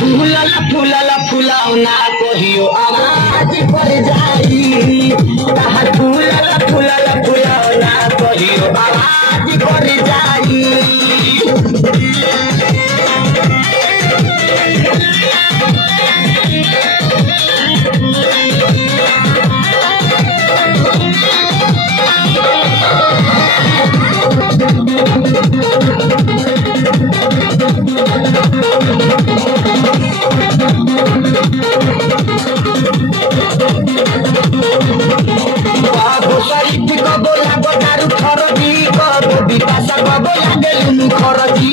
फूलल फूलल फुलौना कहियो आवाज पर जाई। फूलल फूलल फुलौना कहियो आवाज पर जाई। शरीफ कबो लागो दारू खरजी कबो विकास कबो लागे लुनु खरजी।